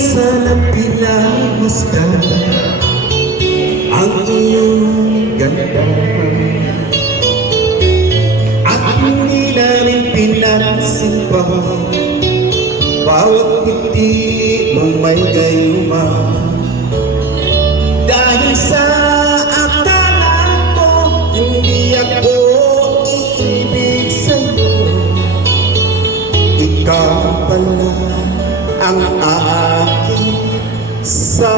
sana pinamasdan ang iyong ganda at hindi na rin pinansin pa bawat ngiti mong may gayuma. Dahil sa akala ko hindi ako iibig sa'yo, ikaw pala ang aakit sa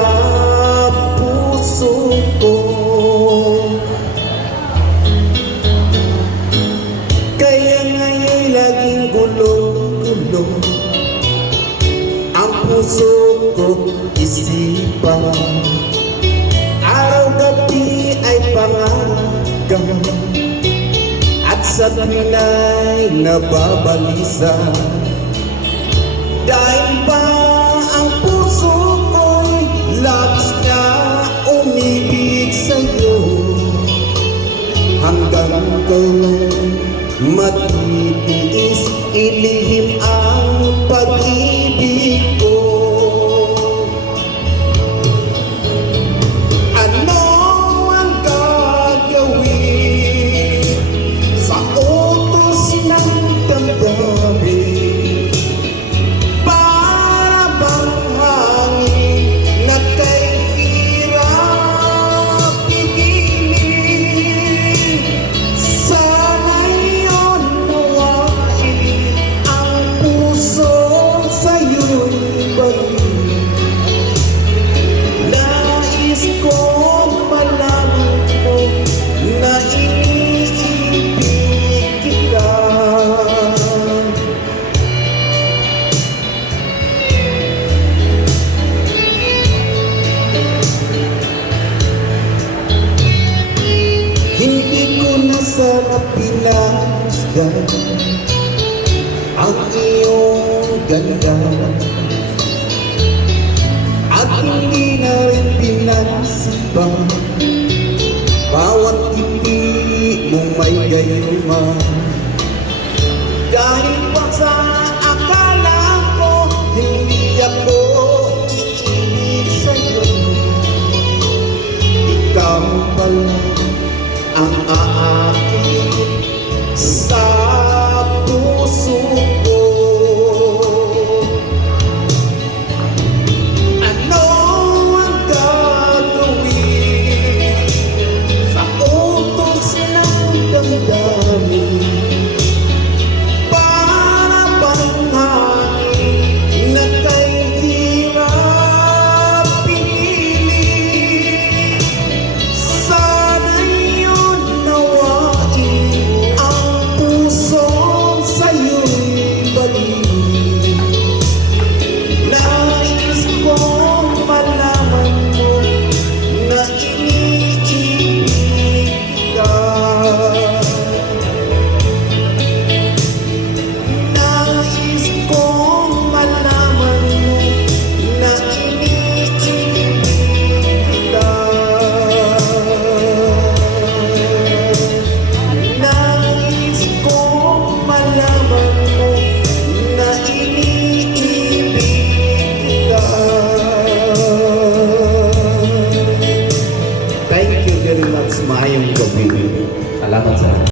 puso ko. Kaya nga'y laging gulo-gulo ang puso ko isipan. Araw-gabi ay pangarap at sa tuwina'y nababalisa. Dahil ba ang puso ko'y labis na umibig sa'yo, hanggang kailan matitiis ilihim ang pag-ibig ko. Ano ang gagawin sa utos ng damdamin? Hindi ko na sana pinasdan ang iyong ganda at hindi na rin pinasipan bawat ngiti mong may gayuma. Dahil pa sa